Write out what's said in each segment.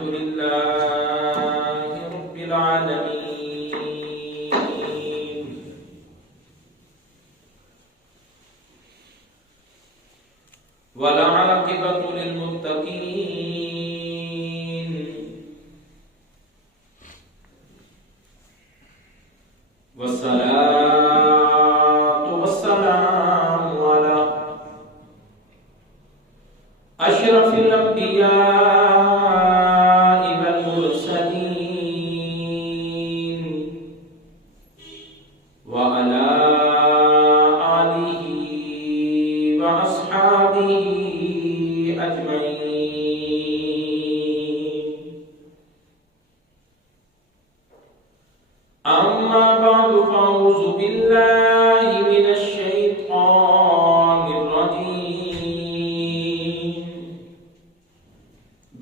الحمد لله رب العالمين والعاقبة للمتقين والصلاة والسلام على أشرف الأنبياء والمرسلين وعلى آله وأصحابه أجمعين. أما بعد فأعوذ بالله من الشيطان الرجيم.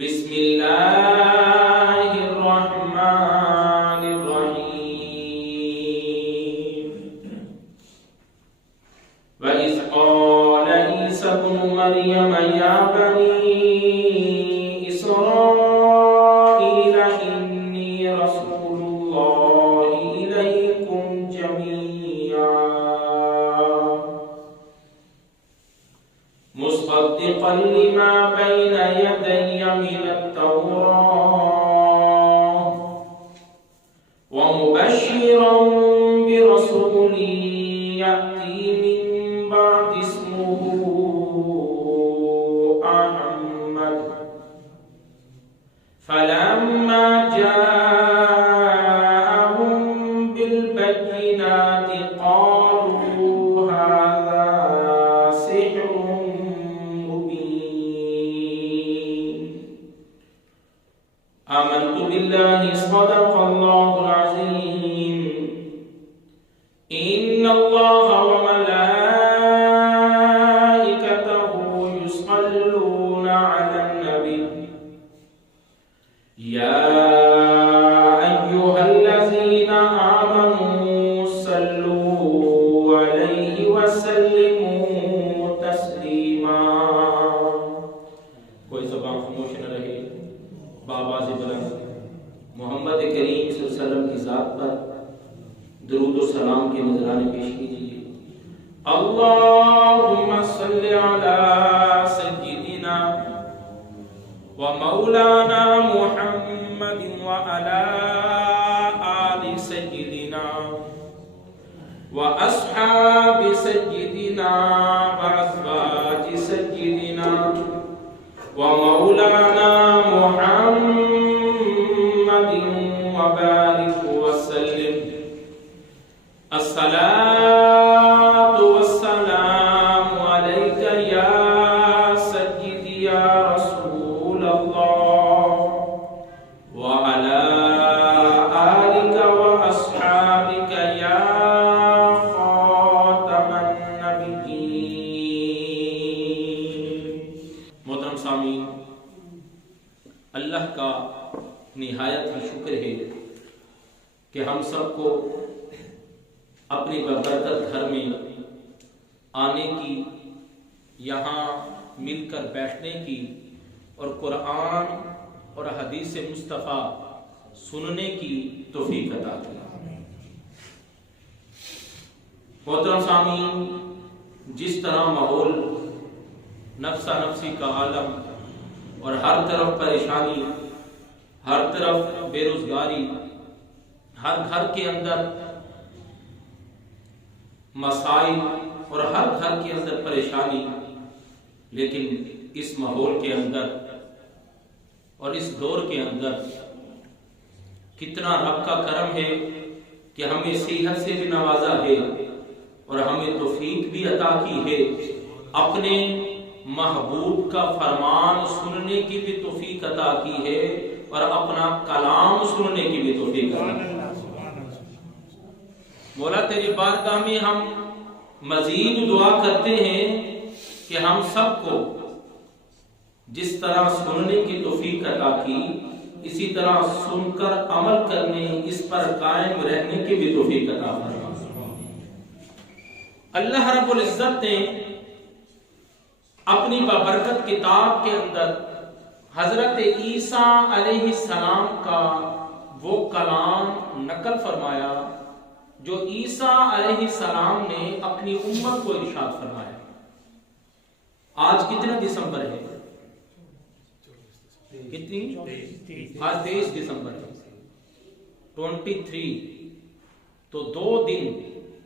بسم الله الرحمن الرحيم. وإذ قال عيسى ابن مريم يا بني إسرائيل إني رسول الله إليكم جميعا مصدقا لما بين يدي من التوراة ومبشرا برسول يأتي من بعد اسمه أحمد. فلما جاءهم بالبينات قالوا هذا سحر مبين. آمنت بالله صدق الله العظيم. إن الله وملائكته يصلون على النبي يا أيها الذين آمنوا صلوا عليه وسلموا تسلیما. کوئی زبان خاموش نہ رہے. بآواز بلند محمد کریم صلی اللہ علیہ وسلم کی ذات پر درود و سلام کے نذرانے پیش کیجیے. اللہم صلی علی سیدنا و مولانا محمد و علی آل سیدنا و اصحاب سیدنا و ازواج سیدنا و مولانا محمد و بارک وسلم. الصلاة والسلام عليك يا سيدي يا رسول الله وعلى آلك وأصحابك يا خاتم النبيين. محترم سامعین، اللہ کا نہایت ہی شکر ہے کہ ہم سب کو اپنی ببرکت گھر میں آنے کی، یہاں مل کر بیٹھنے کی اور قرآن اور حدیث مصطفیٰ سننے کی توفیق عطا کی. محترم سامعین، جس طرح ماحول نفسا نفسی کا عالم اور ہر طرف پریشانی، ہر طرف بے روزگاری، ہر گھر کے اندر مسائل اور ہر گھر کے اندر پریشانی، لیکن اس ماحول کے اندر اور اس دور کے اندر کتنا رب کا کرم ہے کہ ہمیں صحت سے بھی نوازا ہے اور ہمیں توفیق بھی عطا کی ہے. اپنے محبوب کا فرمان سننے کی بھی توفیق عطا کی ہے اور اپنا کلام سننے کی بھی توفیق عطا کی. مولا تیری بارگاہ میں ہم مزید دعا کرتے ہیں کہ ہم سب کو جس طرح سننے کی توفیق عطا کی، اسی طرح سن کر عمل کرنے، اس پر قائم رہنے کی بھی توفیق عطا فرما. اللہ رب العزت نے اپنی بابرکت کتاب کے اندر حضرت عیسیٰ علیہ السلام کا وہ کلام نقل فرمایا جو عیسیٰ علیہ السلام نے اپنی امت کو ارشاد فرمایا۔ آج کتنا دسمبر ہے؟ کتنی؟ آج 23 دسمبر ہے، 23، تو 2 دن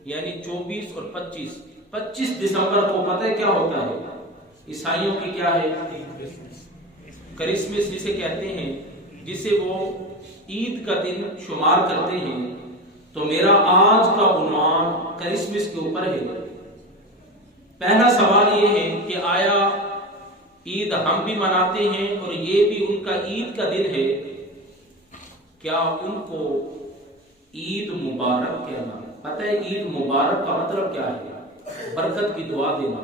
یعنی 24 اور 25 دسمبر کو پتہ ہے کیا ہوتا ہے؟ عیسائیوں کی کیا ہے؟ کرسمس جسے کہتے ہیں، جسے وہ عید کا دن شمار کرتے ہیں۔ تو میرا آج کا عنوان کرسمس کے اوپر ہے۔ پہلا سوال یہ ہے کہ آیا عید ہم بھی مناتے ہیں اور یہ بھی ان کا عید کا دن ہے، کیا ان کو عید مبارک کہنا؟ پتہ ہے عید مبارک کا مطلب کیا ہے؟ برکت کی دعا دینا۔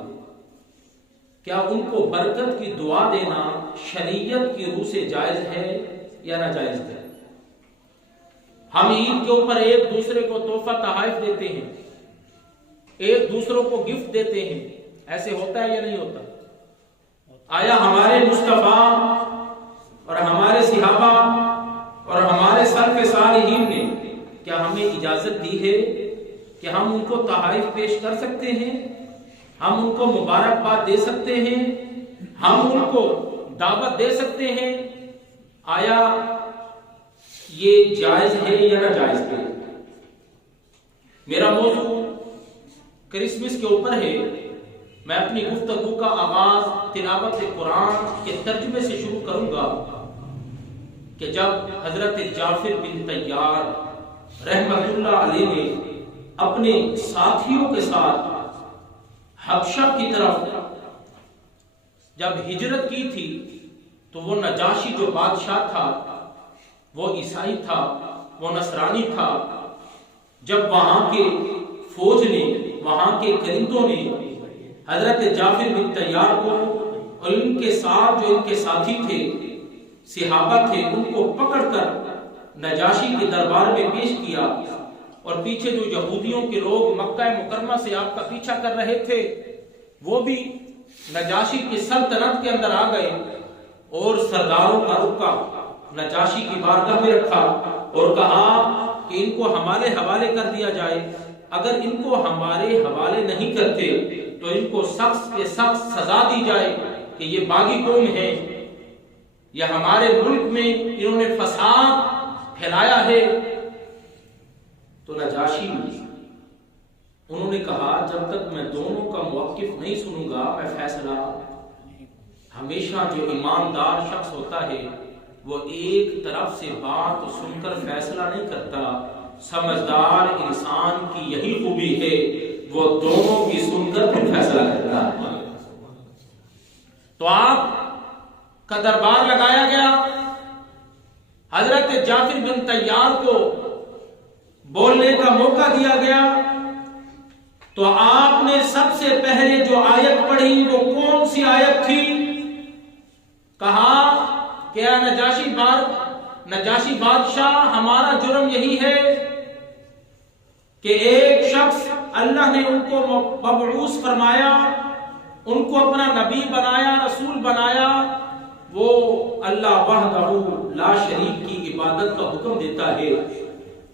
کیا ان کو برکت کی دعا دینا شریعت کی روح سے جائز ہے یا ناجائز ہے؟ ہم عید کے اوپر ایک دوسرے کو تحفہ تحائف دیتے ہیں، ایک دوسروں کو گفٹ دیتے ہیں، ایسے ہوتا ہے یا نہیں ہوتا؟ آیا ہمارے مصطفیٰ اور ہمارے صحابہ اور ہمارے سلف صالحین نے کیا ہمیں اجازت دی ہے کہ ہم ان کو تحائف پیش کر سکتے ہیں، ہم ان کو مبارکباد دے سکتے ہیں، ہم ان کو دعوت دے سکتے ہیں؟ آیا یہ جائز ہے یا ناجائز ہے؟ میرا موضوع کرسمس کے اوپر ہے۔ میں اپنی گفتگو کا آغاز تلاوت قرآن کے ترجمے سے شروع کروں گا کہ جب حضرت جعفر بن طیار رحمت اللہ علیہ نے اپنے ساتھیوں کے ساتھ حبشہ کی طرف جب ہجرت کی تھی تو وہ نجاشی جو بادشاہ تھا وہ عیسائی تھا، وہ نصرانی تھا۔ جب وہاں کے فوج نے، وہاں کے کرندوں نے حضرت جعفر بن طیار کو اور ان کے ساتھ جو ان کے ساتھی تھے، صحابہ تھے، ان کو پکڑ کر نجاشی کے دربار میں پیش کیا، اور پیچھے جو یہودیوں کے لوگ مکہ مکرمہ سے آپ کا پیچھا کر رہے تھے وہ بھی نجاشی کی سلطنت کے اندر آ گئے، اور سرداروں کا رکا نجاشی کی بارگاہ میں رکھا اور کہا کہ ان کو ہمارے حوالے کر دیا جائے، اگر ان کو ہمارے حوالے نہیں کرتے تو ان کو سخت سے سخت سزا دی جائے کہ یہ باغی قوم ہے، یا ہمارے ملک میں انہوں نے فساد پھیلایا ہے۔ تو نجاشی انہوں نے کہا جب تک میں دونوں کا موقف نہیں سنوں گا میں فیصلہ، ہمیشہ جو ایماندار شخص ہوتا ہے وہ ایک طرف سے بات سن کر فیصلہ نہیں کرتا، سمجھدار انسان کی یہی خوبی ہے، وہ دونوں کی سن کر پھر فیصلہ کرتا ہے۔ تو آپ کا دربار لگایا گیا، حضرت جعفر بن طیار کو بولنے کا موقع دیا گیا، تو آپ نے سب سے پہلے جو آیت پڑھی وہ کون سی آیت تھی؟ کہا کہ نجاشی بادشاہ، ہمارا جرم یہی ہے کہ ایک شخص اللہ نے ان کو مبعوث فرمایا، ان کو اپنا نبی بنایا، رسول بنایا، وہ اللہ وحدہ لا شریک کی عبادت کا حکم دیتا ہے،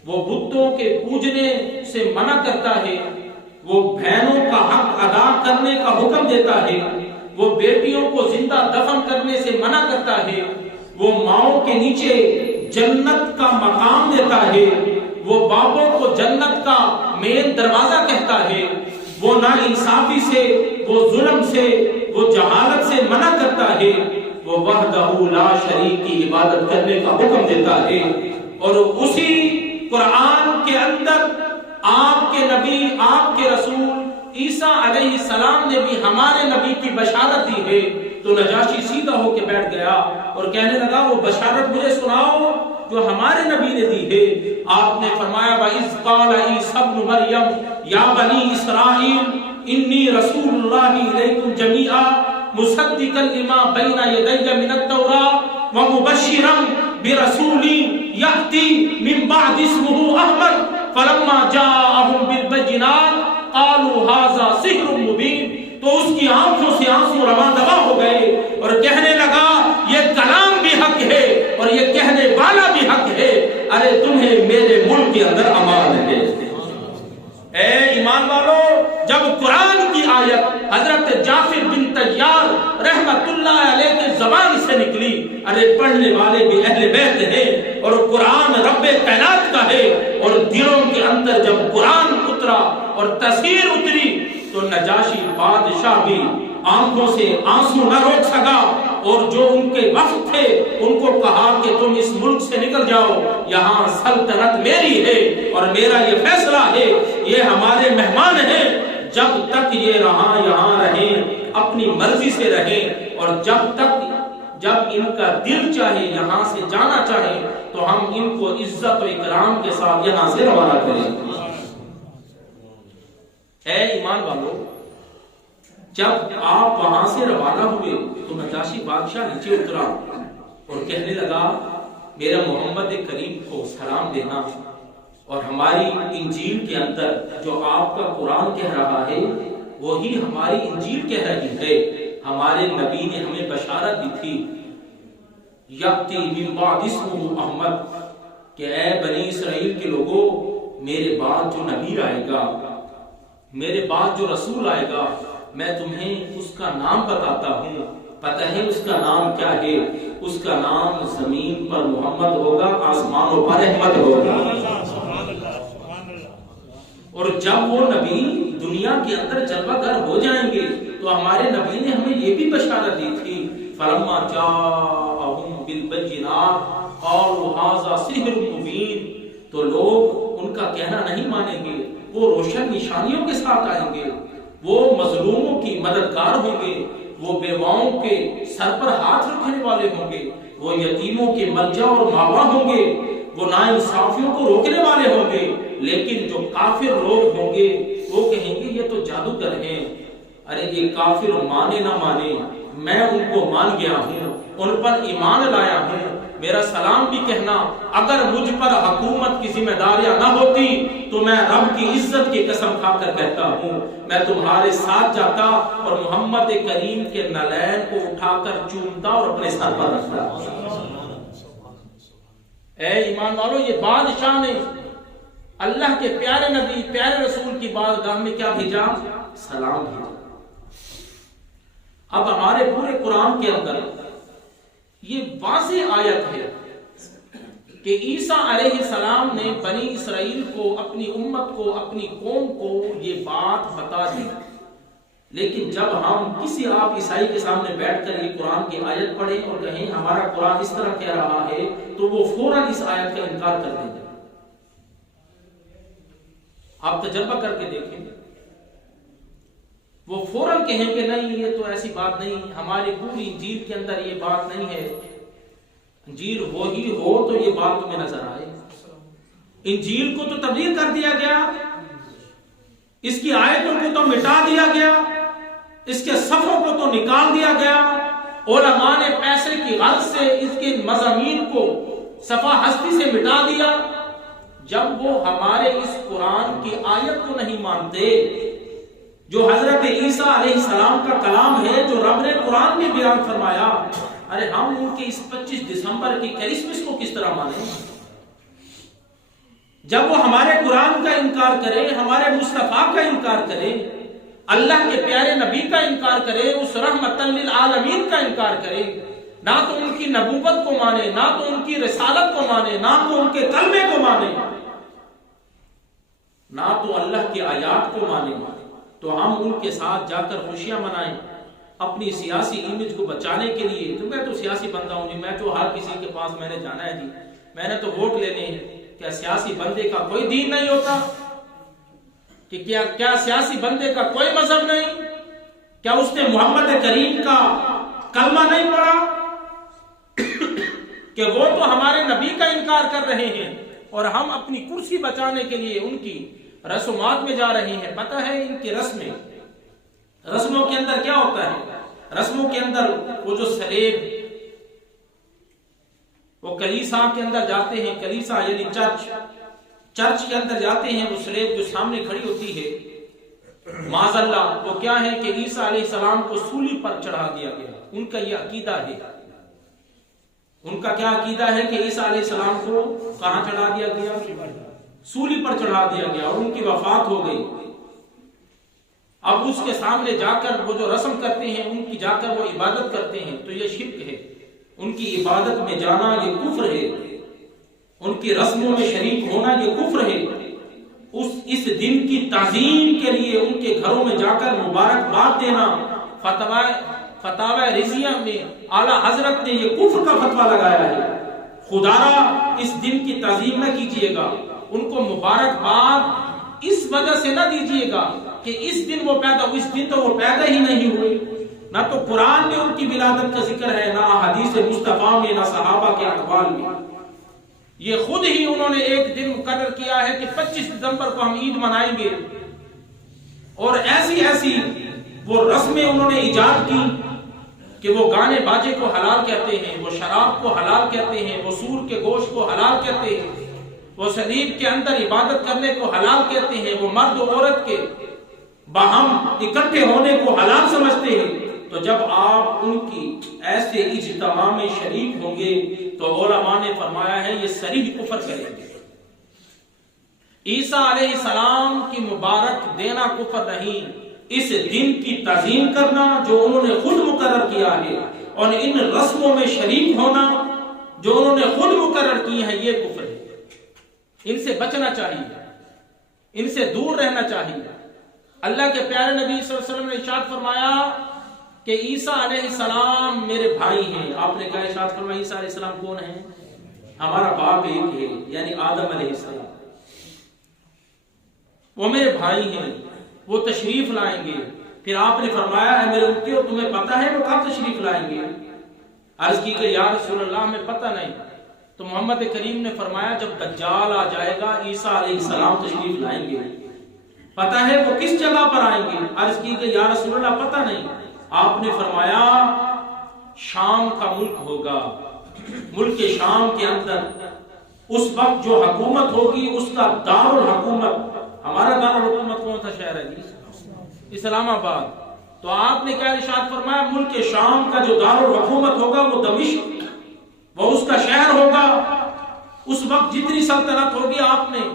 وہ بتوں کے پوجنے سے منع کرتا ہے، وہ بہنوں کا حق ادا کرنے کا حکم دیتا ہے، وہ بیٹیوں کو زندہ دفن کرنے سے منع کرتا ہے، وہ ماؤں کے نیچے جنت کا مقام دیتا ہے، وہ باپوں کو جنت کا مین دروازہ کہتا ہے، وہ ناانصافی سے، وہ ظلم سے، وہ جہالت سے منع کرتا ہے، وہ وحدہ لا شریک کی عبادت کرنے کا حکم دیتا ہے۔ اور اسی قرآن کے اندر آپ کے نبی، آپ کے رسول عیسیٰ علیہ السلام نے بھی ہمارے نبی کی بشارت دی ہے۔ تو نجاشی سیدھا ہو کے بیٹھ گیا اور کہنے لگا وہ بشارت مجھے سناؤ جو ہمارے نبی نے دی ہے۔ آپ نے فرمایا وَإِذْ قَالَ عِيسَى ابْنُ مَرْيَمَ يَا بَنِي إِسْرَائِيلَ إِنِّي رَسُولُ اللَّهِ إِلَيْكُمْ جَمِيعًا مُصَدِّقًا لِمَا بَيْنَ يَدَيَّ مِنَ التَّوْرَاةِ وَمُبَشِّرًا بِرَسُولٍ يَأْتِي مِن بَعْدِي اسْمُهُ أَحْمَدُ فَلَمَّا جَاءَهُم بِالْبَيِّنَاتِ قَالُوا هَٰذَا سِحْرٌ مُبِينٌ۔ تو اس کی آنکھوں سے آنسو رواں دوا ہو گئے اور کہنے لگا یہ کلام ہے اور یہ کہنے والا بھی حق ہے، ارے تمہیں میرے ملک کے اندر امان ہے۔ اے ایمان والو، جب قرآن کی آیت حضرت جعفر بن طیار رحمت اللہ علیہ کے زبان سے نکلی، ارے پڑھنے والے بھی اہل بیت ہیں اور قرآن رب کائنات کا ہے، اور دلوں کے اندر جب قرآن اترا اور تفسیر اتری تو نجاشی بادشاہ بھی آنکھوں سے آنسو نہ روک سکا، اور جو ان کے وفد تھے ان کو کہا کہ تم اس ملک سے نکل جاؤ، یہاں سلطنت میری ہے اور میرا یہ فیصلہ ہے، یہ ہمارے مہمان ہیں، جب تک یہ یہاں رہیں اپنی مرضی سے رہیں، اور جب ان کا دل چاہے یہاں سے جانا چاہے تو ہم ان کو عزت و اکرام کے ساتھ یہاں سے روانہ کریں۔ اے ایمان والو، جب آپ وہاں سے روانہ ہوئے تو نجاشی بادشاہ نیچے اترا اور کہنے لگا میرا محمد کریم کو سلام دینا، اور ہماری انجیل کے اندر جو آپ کا قرآن کہہ رہا ہے وہی ہماری انجیل کہہ رہی ہے۔ ہمارے نبی نے ہمیں بشارت دی تھی، یأتی من بعد اسمہ احمد، کہ اے بنی اسرائیل کے لوگوں، میرے بعد جو نبی آئے گا، میرے بعد جو رسول آئے گا، میں تمہیں اس کا نام بتاتا ہوں۔ پتہ ہے اس کا نام کیا ہے؟ اس کا نام زمین پر محمد ہوگا، آسمانوں پر احمد ہوگا۔ اور جب وہ نبی دنیا کے اندر جلوہ گر ہو جائیں گے تو ہمارے نبی نے ہمیں یہ بھی بشارت دی تھی، فلما جاءہم بالبینات قالوا ھذا سحر مبین، تو لوگ ان کا کہنا نہیں مانیں گے، وہ روشن نشانیوں کے ساتھ آئیں گے، وہ مظلوموں کی مددگار ہوں گے، وہ بیواؤں کے سر پر ہاتھ رکھنے والے ہوں گے، وہ یتیموں کے ملجا اور ماوا ہوں گے، وہ ناانصافیوں کو روکنے والے ہوں گے۔ لیکن جو کافر لوگ ہوں گے وہ کہیں گے یہ تو جادوگر ہیں، ارے یہ کافر مانے نہ مانے، میں ان کو مان گیا ہوں، ان پر ایمان لایا ہوں، میرا سلام بھی کہنا، اگر مجھ پر حکومت کی ذمہ داریاں نہ ہوتی تو میں رب کی عزت کی قسم کھا کر کہتا ہوں میں تمہارے ساتھ جاتا اور محمد کریم کے نالین کو اٹھا کر چومتا اور اپنے سر پر رکھتا۔ اے ایمان والو، یہ بادشاہ نے اللہ کے پیارے نبی پیارے رسول کی بارگاہ میں کیا بھیجا؟ سلام بھیجا۔ اب ہمارے پورے قرآن کے اندر یہ واضح آیت ہے کہ عیسیٰ علیہ السلام نے بنی اسرائیل کو، اپنی امت کو، اپنی قوم کو یہ بات بتا دی، لیکن جب ہم کسی آپ عیسائی کے سامنے بیٹھ کر یہ قرآن کی آیت پڑھیں اور کہیں ہمارا قرآن اس طرح کہہ رہا ہے تو وہ فوراً اس آیت کا انکار کر دیں گے۔ آپ تجربہ کر کے دیکھیں، وہ فوراً کہیں کہ نہیں یہ تو ایسی بات نہیں، ہماری پوری انجیل کے اندر یہ بات نہیں ہے، انجیل وہی ہو تو یہ بات تمہیں نظر آئے، انجیل کو تو تبدیل کر دیا گیا، اس کی آیتوں کو تو مٹا دیا گیا، اس کے صفوں کو تو نکال دیا گیا، علماء نے پیسے کی غرض سے اس کے مضامین کو صفحہ ہستی سے مٹا دیا۔ جب وہ ہمارے اس قرآن کی آیت کو نہیں مانتے جو حضرت عیسیٰ علیہ السلام کا کلام ہے، جو رب نے قرآن میں بیان فرمایا، ارے ہم ان کے اس 25 دسمبر کی کرسمس کو کس طرح مانیں؟ جب وہ ہمارے قرآن کا انکار کرے، ہمارے مصطفیٰ کا انکار کرے، اللہ کے پیارے نبی کا انکار کرے، اس رحمت للعالمین کا انکار کرے، نہ تو ان کی نبوت کو مانے، نہ تو ان کی رسالت کو مانے، نہ تو ان کے کلمے کو مانے، نہ تو اللہ کی آیات کو مانے، تو ہم ان کے ساتھ جا کر خوشیاں منائیں اپنی سیاسی امیج کو بچانے کے لیے؟ تو میں تو سیاسی بندہ ہوں جی، میں تو ہر کسی کے پاس میں نے جانا ہے جی، میں نے تو ووٹ لینے ہیں۔ کیا سیاسی بندے کا کوئی دین نہیں ہوتا؟ کہ کیا سیاسی بندے کا کوئی مذہب نہیں؟ کیا اس نے محمد کریم کا کلمہ نہیں پڑھا؟ کہ وہ تو ہمارے نبی کا انکار کر رہے ہیں اور ہم اپنی کرسی بچانے کے لیے ان کی رسومات میں جا رہے ہیں۔ پتہ ہے ان کی رسموں کے اندر کیا ہوتا ہے؟ رسموں کے اندر وہ جو سلیب، وہ کلیسا کے اندر جاتے ہیں، کلیسا یعنی چرچ کے اندر جاتے ہیں، وہ سلیب جو سامنے کھڑی ہوتی ہے، معاذ اللہ وہ کیا ہے کہ عیسیٰ علیہ السلام کو سولی پر چڑھا دیا گیا، ان کا یہ عقیدہ ہے۔ ان کا کیا عقیدہ ہے کہ عیسیٰ علیہ السلام کو کہاں چڑھا دیا گیا؟ سولی پر چڑھا دیا گیا اور ان کی وفات ہو گئی. اب اس کے سامنے جا کر وہ جو رسم کرتے ہیں ان کی جا کر وہ عبادت کرتے ہیں تو یہ شرک ہے. ان کی عبادت میں جانا یہ کفر ہے. ان کی رسموں میں شریک ہونا یہ کفر ہے. اس دن کی تعظیم کے لیے ان کے گھروں میں جا کر مبارکباد دینا، فتاوی رضیہ میں اعلیٰ حضرت نے یہ کفر کا فتویٰ لگایا ہے. خدا را اس دن کی تعظیم نہ کیجیے گا، ان کو مبارکباد اس وجہ سے نہ دیجیے گا کہ اس دن وہ پیدا ہوئے. اس دن تو وہ پیدا ہی نہیں ہوئے. نہ تو قرآن میں ان کی ولادت کا ذکر ہے، نہ حدیث مصطفیٰ میں، نہ صحابہ کے اقوال میں. یہ خود ہی انہوں نے ایک دن مقرر کیا ہے کہ 25 دسمبر کو ہم عید منائیں گے، اور ایسی وہ رسمیں انہوں نے ایجاد کی کہ وہ گانے باجے کو حلال کہتے ہیں، وہ شراب کو حلال کہتے ہیں، وہ سور کے گوشت کو حلال کہتے ہیں، وہ صلیب کے اندر عبادت کرنے کو حلال کہتے ہیں، وہ مرد و عورت کے باہم اکٹھے ہونے کو حلال سمجھتے ہیں. تو جب آپ ان کی ایسے اجتماع میں شریک ہوں گے تو علماء نے فرمایا ہے یہ صریح کفر کریں گے. عیسیٰ علیہ السلام کی مبارک دینا کفر نہیں، اس دن کی تعظیم کرنا جو انہوں نے خود مقرر کیا ہے اور ان رسموں میں شریک ہونا جو انہوں نے خود مقرر کی ہے یہ کفر ہے. ان سے بچنا چاہیے، ان سے دور رہنا چاہیے. اللہ کے پیارے نبی صلی اللہ علیہ وسلم نے ارشاد فرمایا کہ عیسیٰ علیہ السلام میرے بھائی ہیں. آپ نے کہا ارشاد فرمایا عیسیٰ علیہ السلام کون ہیں؟ ہمارا باپ ایک ہے، یعنی آدم علیہ السلام. وہ میرے بھائی ہیں، وہ تشریف لائیں گے. پھر آپ نے فرمایا ہے میرے امتیوں تمہیں پتہ ہے وہ کب تشریف لائیں گے؟ عرض کی کہ یا رسول اللہ ہمیں پتہ نہیں. تو محمد کریم نے فرمایا جب دجال آ جائے گا عیسیٰ علیہ السلام تشریف لائیں گے. پتہ ہے وہ کس جگہ پر آئیں گے؟ عرض کی کہ یا رسول اللہ پتہ نہیں. آپ نے فرمایا شام کا ملک ہوگا، ملک شام کے اندر اس وقت جو حکومت ہوگی اس کا دارالحکومت، ہمارا دارالحکومت کون تھا شہر ہے جی؟ اسلام آباد. تو آپ نے کیا ارشاد فرمایا ملک شام کا جو دارالحکومت ہوگا وہ دمشق، وہ اس کا شہر ہوگا. اس وقت جتنی سلطنت ہوگی آپ نے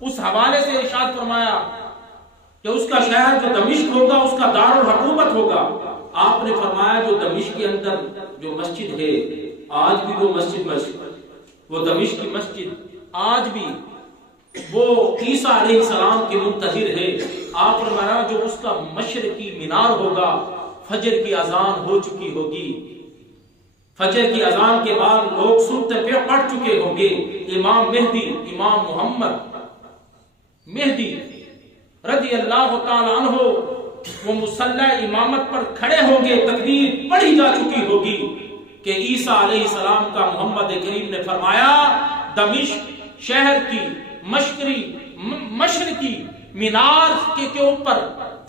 اس حوالے سے ارشاد فرمایا کہ اس کا شہر جو دمشق ہوگا اس کا دارالحکومت ہوگا. آپ نے فرمایا جو دمشق کے اندر جو مسجد ہے آج بھی وہ وہ دمشق کی مسجد آج بھی وہ عیسیٰ علیہ السلام کے منتظر ہے. آپ فرمایا جو اس کا مشرقی مینار ہوگا فجر کی اذان ہو چکی ہوگی، فجر کی اذان کے بعد لوگ سنتے پہ پڑھ چکے ہوں گے. امام مہدی، امام محمد مہدی رضی اللہ تعالی عنہ وہ مصلی امامت پر کھڑے ہوں گے. تکبیر پڑھی جا چکی ہوگی کہ عیسیٰ علیہ السلام کا محمد کریم نے فرمایا دمشق شہر کی مشرقی مینار کے اوپر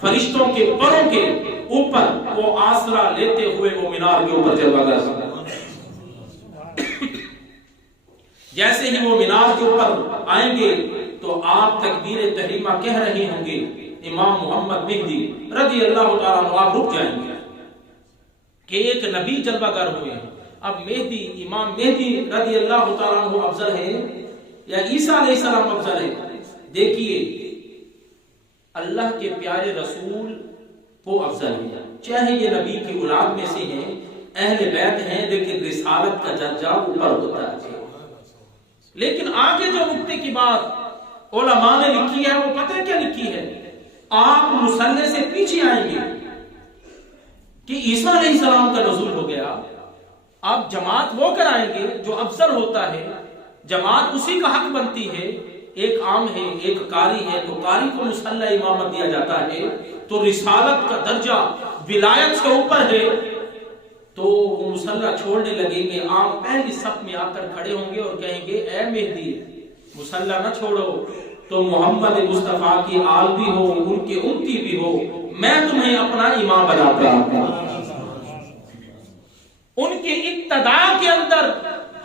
فرشتوں کے پروں کے اوپر وہ آسرا لیتے ہوئے وہ مینار کے اوپر جلوہ گر. جیسے ہی وہ مینار کے اوپر آئیں گے تو آپ تکبیر تحریمہ کہہ رہے ہوں گے. امام محمد مہدی رضی اللہ تعالیٰ عنہ آپ رک جائیں گے کہ ایک نبی جلوہ گر ہوئے ہیں. اب مہدی، امام مہدی رضی اللہ تعالیٰ عنہ افضل ہے یا عیسیٰ علیہ السلام افضل ہے؟ دیکھیے اللہ کے پیارے رسول وہ افضل ہے، چاہے یہ نبی کی اولاد میں سے ہیں، اہل بیت ہیں، لیکن رسالت کا درجہ اوپر ہوتا ہے. لیکن آگے جو نقطے کی بات علماء نے لکھی ہے وہ پتہ کیا لکھی ہے؟ آپ مصلی سے پیچھے آئیں گے کہ عیسیٰ علیہ السلام کا نزول ہو گیا. آپ جماعت وہ کرائیں گے جو افضل ہوتا ہے، جماعت اسی کا حق بنتی ہے. ایک عام ہے، ایک قاری ہے، تو قاری کو مصلی امامت دیا جاتا ہے. تو رسالت کا درجہ ولایت سے اوپر ہے، تو وہ مصلی چھوڑنے لگیں گے. آپ پہلی صف میں آ کر کھڑے ہوں گے اور کہیں گے اے مہدی مصلی نہ چھوڑو، تو محمد مصطفیٰ کی آل بھی ہو، ان کے امتی بھی ہو، میں تمہیں اپنا امام بناتا ہوں. ان کے اقتداء کے اندر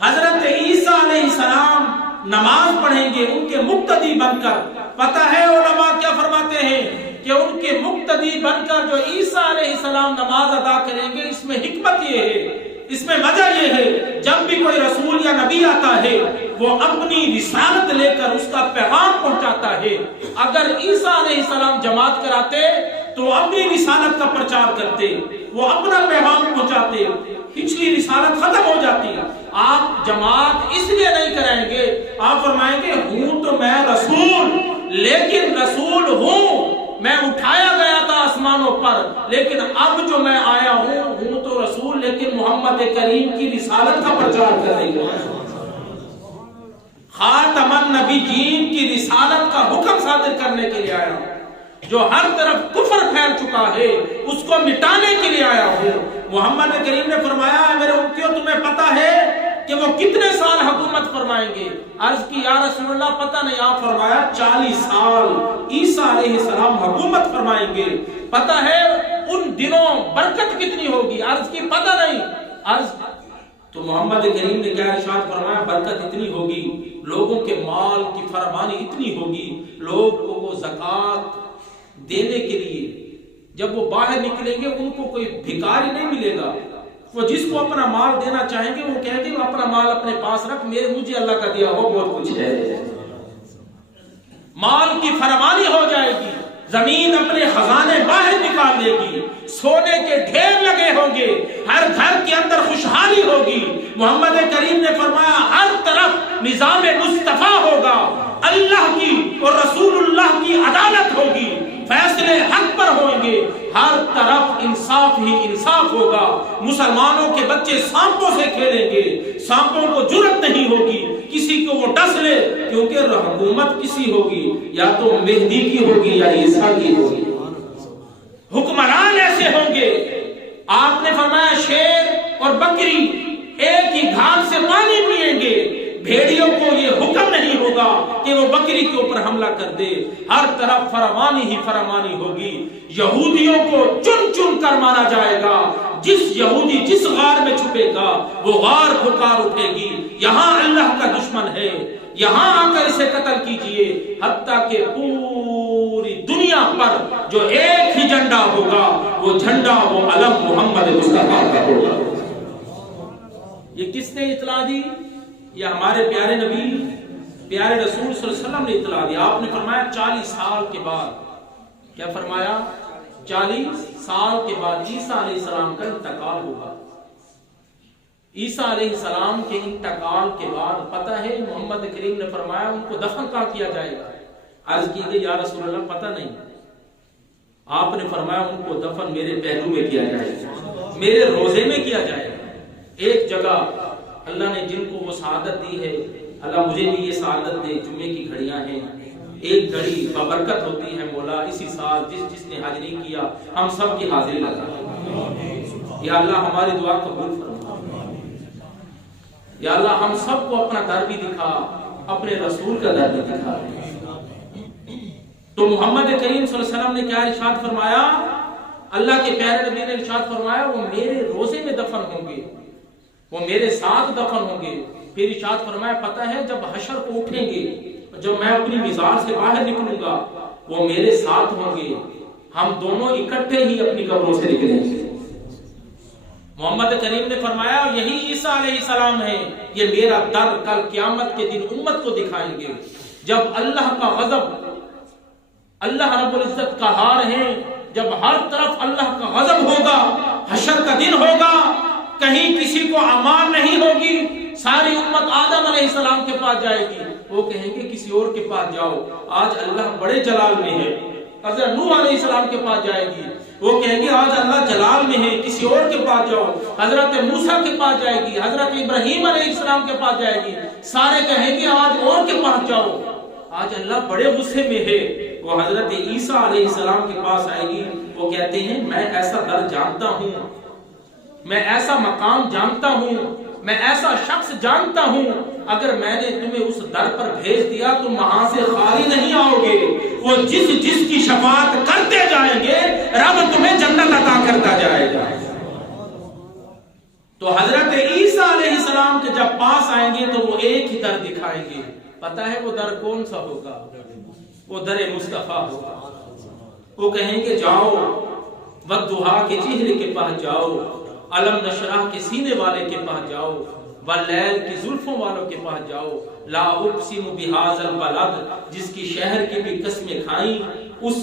حضرت عیسیٰ علیہ السلام نماز پڑھیں گے ان کے مقتدی بن کر. پتہ ہے علماء کیا فرماتے ہیں کہ ان کے مقتدی بن کر جو عیسیٰ علیہ السلام نماز ادا کریں گے، اس میں حکمت یہ ہے، اس میں وجہ یہ ہے جب بھی کوئی رسول یا نبی آتا ہے وہ اپنی رسالت لے کر اس کا پیغام پہنچاتا ہے. اگر عیسیٰ علیہ السلام جماعت کراتے تو اپنی رسالت کا پرچار کرتے, وہ اپنا پیغام پہنچاتے, پچھلی رسالت ختم ہو جاتی. آپ جماعت اس لیے نہیں کرائیں گے, آپ فرمائیں گے ہوں تو میں رسول, لیکن رسول ہوں, میں اٹھایا گیا تھا آسمانوں پر, لیکن اب جو میں آیا ہوں تو رسول, لیکن محمد کریم کی رسالت کا پرچار کرنے کے لیے, خاتم النبیین کی رسالت کا حکم صادر کرنے کے لیے آیا ہوں. جو ہر طرف کفر پھیل چکا ہے اس کو مٹانے کے لیے آیا ہوں. محمد کریم نے فرمایا میرے امتیوں تمہیں پتہ ہے کہ وہ کتنے سال حکومت فرمائیں گے؟ عرض کی یا رسول اللہ پتہ نہیں. آپ فرمایا 40 سال عیسیٰ علیہ السلام حکومت فرمائیں گے. پتہ ہے ان دنوں برکت کتنی ہوگی؟ عرض کی پتہ نہیں. عرض تو محمد کریم نے کیا ارشاد فرمایا برکت اتنی ہوگی, لوگوں کے مال کی فراوانی اتنی ہوگی, لوگ کو وہ زکوٰۃ دینے کے لیے جب وہ باہر نکلیں گے ان کو کوئی بھکاری نہیں ملے گا. وہ جس کو اپنا مال دینا چاہیں گے وہ کہیں گے اپنا مال اپنے پاس رکھ, مجھے اللہ کا دیا ہو بہت کچھ ہے. مال کی فراوانی ہو جائے گی, زمین اپنے خزانے باہر نکال دے گی, سونے کے ڈھیر لگے ہوں گے, ہر گھر کے اندر خوشحالی ہوگی. محمد کریم نے فرمایا ہر طرف نظام مصطفیٰ ہوگا, اللہ کی اور رسول اللہ کی عدالت ہوگی, فیصلے حق پر ہوں گے, ہر طرف انصاف ہی انصاف ہوگا. مسلمانوں کے بچے سانپوں سے کھیلیں گے, سانپوں کو جرأت نہیں ہوگی کسی کو وہ ڈس لے, کیونکہ حکومت کسی ہوگی یا تو مہدی کی ہوگی یا عیسیٰ کی ہوگی. حکمران ایسے ہوں گے. آپ نے فرمایا شیر اور بکری ایک ہی گھاٹ سے پانی پئیں گے, بھیڑیوں کو یہ حکم نہیں ہوگا کہ وہ بکری کے اوپر حملہ کر دے. ہر طرف فراوانی ہی فراوانی ہوگی. یہودیوں کو چن چن کر مارا جائے گا, جس یہودی جس غار میں چھپے گا وہ غار پھکار اٹھے گی, یہاں اللہ کا دشمن ہے, یہاں آ کر اسے قتل کیجئے. حتیٰ کہ پوری دنیا پر جو ایک ہی جھنڈا ہوگا وہ جھنڈا وہ علم محمد مصطفیٰ کا ہوگا. یہ کس نے اطلاع دی؟ یہ ہمارے پیارے نبی پیارے رسول صلی اللہ علیہ وسلم نے اطلاع دی. آپ نے فرمایا 40 سال کے بعد, کیا فرمایا 40 سال کے بعد عیسیٰ علیہ السلام کا انتقال ہوگا. عیسیٰ علیہ السلام کے انتقال کے بعد پتہ ہے محمد کریم نے فرمایا ان کو دفن کہاں کیا جائے گا؟ عرض کی گئی یا رسول اللہ پتہ نہیں. آپ نے فرمایا ان کو دفن میرے پہلو میں کیا جائے گا, میرے روزے میں کیا جائے گا. ایک جگہ اللہ نے جن کو وہ سعادت دی ہے, اللہ مجھے بھی یہ سعادت دے. جمعے کی گھڑیاں ہیں, ایک گھڑی ببرکت ہوتی ہے. مولا اسی سال جس نے حج نہیں کیا ہم سب کی حاضری لگا. یا اللہ ہماری دعا قبول فرما. یا اللہ ہم سب کو اپنا در بھی دکھا, اپنے رسول کا در بھی دکھا. تو محمد کریم صلی اللہ علیہ وسلم نے کیا ارشاد فرمایا؟ اللہ کے پیارے نبی نے ارشاد فرمایا وہ میرے روزے میں دفن ہوں گے, وہ میرے ساتھ دفن ہوں گے. پھر ارشاد فرمایا پتہ ہے جب حشر کو اٹھیں گے, جب میں اپنی مزار سے باہر نکلوں گا وہ میرے ساتھ ہوں گے, ہم دونوں اکٹھے ہی اپنی قبروں سے نکلیں گے. محمد کریم نے فرمایا یہی عیسیٰ علیہ السلام ہے, یہ میرا در کل قیامت کے دن امت کو دکھائیں گے. جب اللہ کا غضب, اللہ رب العزت کا ہار ہے, جب ہر طرف اللہ کا غضب ہوگا, حشر کا دن ہوگا, کہیں کسی کو امان نہیں ہوگی, ساری امت آدم علیہ السلام کے پاس جائے گی, وہ کہیں گے کسی اور کے پاس جاؤ. آج اللہ بڑے جلال میں ہے. حضرت نوح علیہ السلام کے پاس جائے گی, وہ کہیں گے آج اللہ جلال میں ہے, کسی اور کے پاس جاؤ. حضرت موسیٰ کے پاس جائے گی, حضرت ابراہیم علیہ السلام کے پاس جائے گی, سارے کہیں گے آج اور کے پاس جاؤ. آج اللہ بڑے غصے میں ہے. وہ حضرت عیسیٰ علیہ السلام کے پاس آئے گی, وہ کہتے ہیں میں ایسا در جانتا ہوں, میں ایسا مقام جانتا ہوں, میں ایسا شخص جانتا ہوں, اگر میں نے تمہیں اس در پر بھیج دیا تم وہاں سے خالی نہیں آؤ گے. وہ جس کی شفاعت کرتے جائیں گے رب تمہیں جنت عطا کرتا جائے گا. تو حضرت عیسیٰ علیہ السلام کے جب پاس آئیں گے تو وہ ایک ہی در دکھائیں گے. پتہ ہے وہ در کون سا ہوگا؟ وہ در مصطفیٰ ہوگا. وہ کہیں گے جاؤ والضحیٰ کے چہرے کے پاس جاؤ, علم نشرح کے سینے والے کے پاس جاؤ، واللیل کی زلفوں والوں کے پاس جاؤ، لا اقسم بہذا البلد جس کی شہر کی بھی قسمیں کھائیں، اس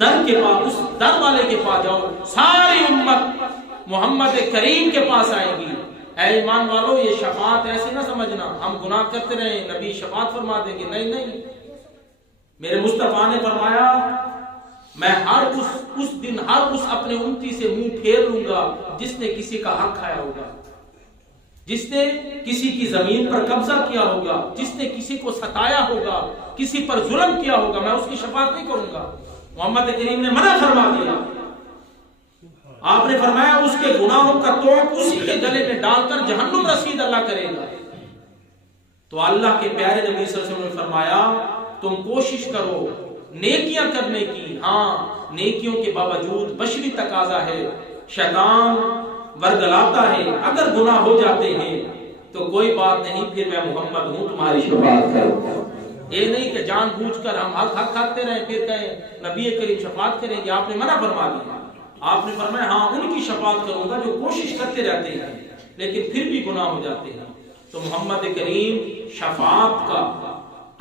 در کے پاس، اس در والے کے پاس جاؤ، ساری امت محمد کریم کے پاس آئے گی۔ اے ایمان والو، یہ شفاعت ایسے نہ سمجھنا ہم گناہ کرتے رہیں نبی شفاعت فرما دیں گے، نہیں نہیں، میرے مصطفیٰ نے فرمایا میں ہر اس دن ہر اس اپنے امتی سے منہ پھیر لوں گا جس نے کسی کا حق کھایا ہوگا، جس نے کسی کی زمین پر قبضہ کیا ہوگا، جس نے کسی کو ستایا ہوگا، کسی پر ظلم کیا ہوگا، میں اس کی شفاعت نہیں کروں گا۔ محمد کریم نے منع فرما دیا، آپ نے فرمایا اس کے گناہوں کا توڑ اسی کے گلے میں ڈال کر جہنم رسید اللہ کرے گا۔ تو اللہ کے پیارے نبی صلی اللہ علیہ وسلم نے فرمایا تم کوشش کرو نیکیاں کرنے کی، ہاں نیکیوں کے باوجود بشری تقاضا ہے، شیطان ورگلاتا ہے، اگر گناہ ہو جاتے ہیں تو کوئی بات نہیں، پھر میں محمد ہوں تمہاری شفاعت کروں گا۔ یہ نہیں کہ جان بوجھ کر ہم حق کھاتے رہیں پھر کہیں نبی کریم شفاعت کریں گے، آپ نے منع فرما دیا۔ آپ نے فرمایا ہاں ان کی شفاعت کروں گا جو کوشش کرتے رہتے ہیں لیکن پھر بھی گناہ ہو جاتے ہیں۔ تو محمد کریم شفاعت کا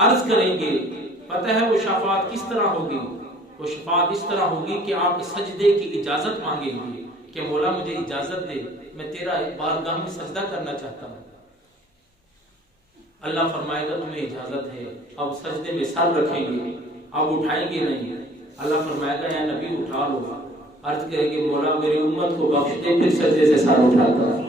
عرض کریں گے، پتہ ہے وہ شفاعت کس طرح ہوگی؟ وہ شفاعت اس طرح ہوگی کہ آپ سجدے کی اجازت مانگیں گے کہ مولا مجھے اجازت دے، میں تیرا بارگاہ میں سجدہ کرنا چاہتا ہوں۔ اللہ فرمائے گا تمہیں اجازت ہے، اب سجدے میں سر رکھیں گے، اب اٹھائیں گے نہیں۔ اللہ فرمائے گا یا نبی اٹھا لو، عرض کریں گے مولا میری امت کو بخش دے، پھر سجدے سے سر اٹھا کر